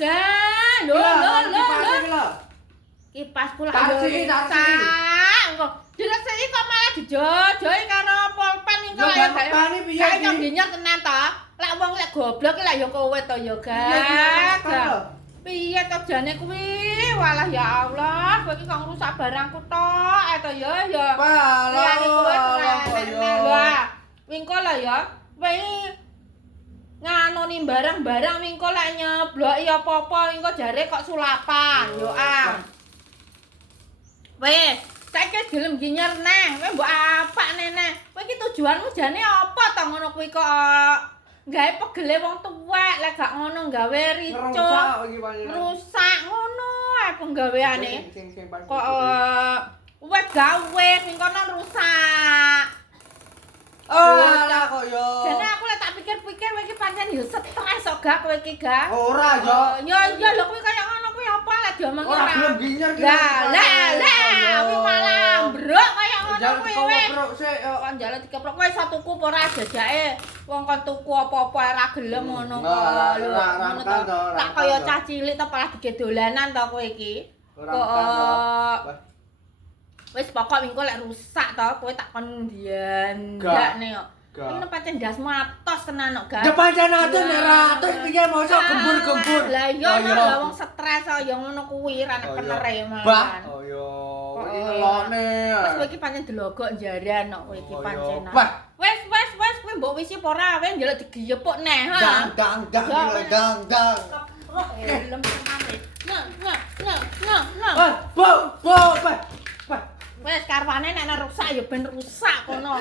Gan. Lho. Kipas pula Tarsi. Engko diresiki kok malah dijojoi karo pulpen engko Lho, bapakane piye Kae iki? nyong dinyer tenan to. Lek wong lek goblok ki lek ya kowe to ya, Gan. Piye to jane kuwi? Walah ya Allah, kowe iki kok ngrusak barangku tok to ya. Liyane kowe Wah, wingko lah ya. Kowe nganoni barang-barang wingko lek nyebloki apa-apa wingko jare kok sulapan. Yo Wes, saiki wis gelem ginyer neh. Kowe mbok apakne neh. Kowe iki tujuanmu jane apa to ngono kuwi kok gawe pegele wong tuwek lek gak ngono gawe ricuk. Rusak ngono ae penggaweane. Kok wis gawe ning kono rusak. Ora kok yo. Jane aku lek tak pikir-pikir kowe iki pancen yo stres kok gak kowe iki gak. Ora yo. Ya lho kowe kaya ngono kuwi apa lek diomongi Ora gelem ginyer ki. Lah, kuwi malah brok kaya ngono kuwi wis. Koprok sik yo. Kon jalan dikeprok kowe iso tuku apa ora jajake. Wong kon tuku apa-apa ora gelem ngono kok. Lho, ngono to. Tak kaya cah cilik to malah dige dolanan to kowe iki. Kok wis pokok mingko lek rusak to kowe tak kon ndandakne kok. Iki pancen ndasmu atos tenan kok, Gan. Ya pancen atus nek ra atus piye mosok gembur-gembur. Lah iya lah wong stres kok ya ngono kuwi ra nek penere Bah, malah. oh yo. Iki ngelone. Wes kowe iki pancen delogok jaran kok kowe iki pancen. Bah, Wes kowe mbok wisi apa ora wis njaluk digiyepuk neh ha. dang. Lem temane. Nah. Bah. Wes karwane nek rusak ya ben rusak kono.